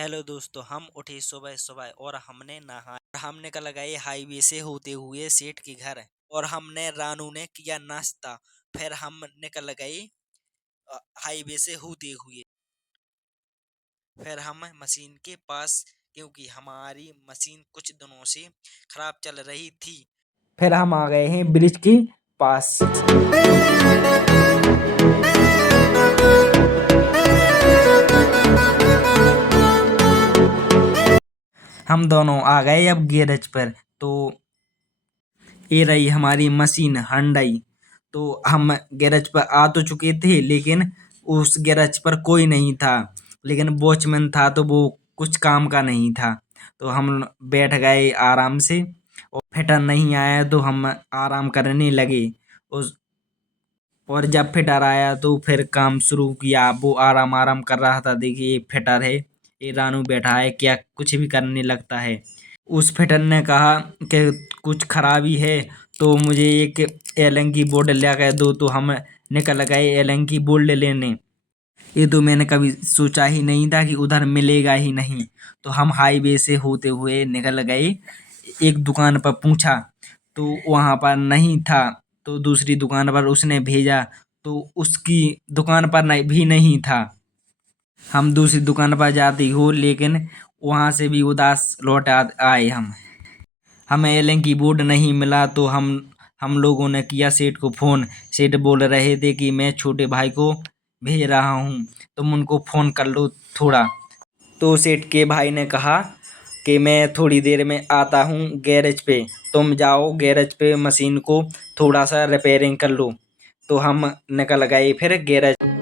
Hello दोस्तों, हम उठे सुबह सुबह और हमने नहाया और हम निकल गए हाईवे से होते हुए सेठ के घर। और हमने रानू ने किया नाश्ता। फिर हम निकल गए हाईवे से होते हुए। फिर हम मशीन के पास, क्योंकि हमारी मशीन कुछ दिनों से खराब चल रही थी। फिर हम आ गए हैं ब्रिज के पास। हम दोनों आ गए अब गैरेज पर। तो ये रही हमारी मशीन हुंडई। तो हम गैरेज पर आ तो चुके थे, लेकिन उस गैरेज पर कोई नहीं था। लेकिन वॉचमैन था तो वो कुछ काम का नहीं था। तो हम बैठ गए आराम से और फिटर नहीं आया तो हम आराम करने लगे। उस और जब फिटर आया तो फिर काम शुरू किया। वो आराम आराम कर रहा था। देखिए, ये फिटर है, ये रानू बैठा है, क्या कुछ भी करने लगता है। उस फिटर ने कहा कि कुछ खराबी है तो मुझे एक एलएन बोर्ड ला के दो। तो हम निकल गए एलएन बोर्ड लेने। ये तो मैंने कभी सोचा ही नहीं था कि उधर मिलेगा ही नहीं। तो हम हाईवे से होते हुए निकल गए। एक दुकान पर पूछा तो वहां पर नहीं था। तो दूसरी दुकान पर उसने भेजा तो उसकी दुकान पर भी नहीं था। हम दूसरी दुकान पर जाते हो, लेकिन वहां से भी उदास लौट आए हम। हमें एलन की बोर्ड नहीं मिला तो हम लोगों ने किया सेठ को फोन। सेठ बोल रहे थे कि मैं छोटे भाई को भेज रहा हूँ, तुम उनको फोन कर लो थोड़ा। तो सेठ के भाई ने कहा कि मैं थोड़ी देर में आता हूँ गैरेज पे, तुम जाओ गैरेज पे मशीन को थोड़ा सा रिपेयरिंग कर लो। तो हम निकल गए फिर गैरेज।